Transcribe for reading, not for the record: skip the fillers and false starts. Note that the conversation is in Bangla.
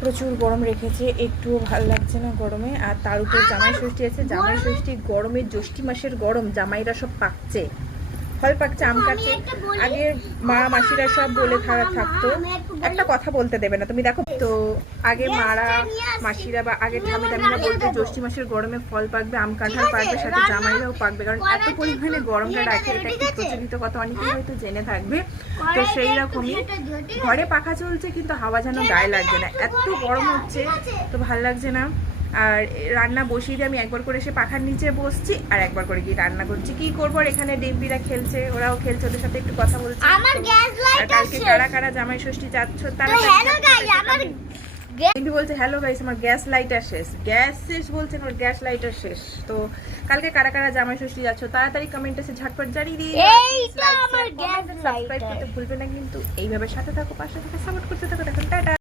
প্রচুর গরম রেখেছে, একটুও ভাল লাগছে না গরমে। আর তার উপর জামাই ষষ্ঠী আছে, জামাই ষষ্ঠী গরমে, জ্যৈষ্ঠী মাসের গরম, জামাইরা সব পাকছে, ফল পাকছে, আম কাটছে। আগে মা মাসিরা সব বলে থাকতো, একটা কথা বলতে দেবে না তুমি দেখো তো। আগে মারা মাসিরা বা আগে ঠামি টামিরা বলতো জ্যৈষ্ঠী মাসের গরমে ফল পাকবে, আম কাঁঠাল পাকবে, সাথে জামাইরাও পাকবে, কারণ এত পরিমাণে গরমটা রাখে। এটা একটি প্রচলিত কথা, অনেকেই হয়তো জেনে থাকবে। তো সেই রকমই ঘরে পাখা চলছে কিন্তু হাওয়া যেন গায়ে লাগছে না, এত গরম হচ্ছে, তো ভাল লাগছে না। আর রান্না বসিয়ে দিয়ে আমি একবার করে এসে পাখার নিচে বসছি আর একবার করে গিয়ে রান্না করছি। কি করবো, এখানে ডিম্পিরা খেলছে, ওরাও খেলছে, ওদের সাথে একটু কথা বলছি। আর কালকে কারা কারা জামাই ষষ্ঠী যাচ্ছ তারা ডিম্পি বলছে হ্যালো গাইস, আমার গ্যাস লাইটার শেষ, গ্যাস শেষ বলছেন, ওর গ্যাস লাইটার শেষ। তো কালকে কারা কারা জামাই ষষ্ঠী যাচ্ছ তাড়াতাড়ি কমেন্টে এসে ঝটপট জানিয়ে দিয়ে সাবস্ক্রাইব করতে ভুলবে না কিন্তু। এইভাবে সাথে থাকো, পাশে থেকে সাপোর্ট করতে থাকো। দেখুন টাটা।